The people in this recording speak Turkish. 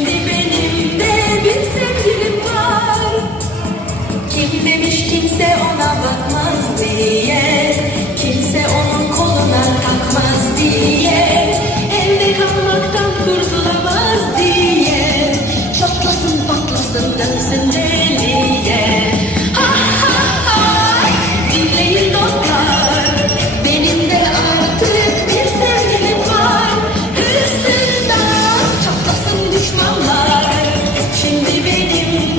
Şimdi benim de bir sevgilim var. Kim demiş kimse ona bakma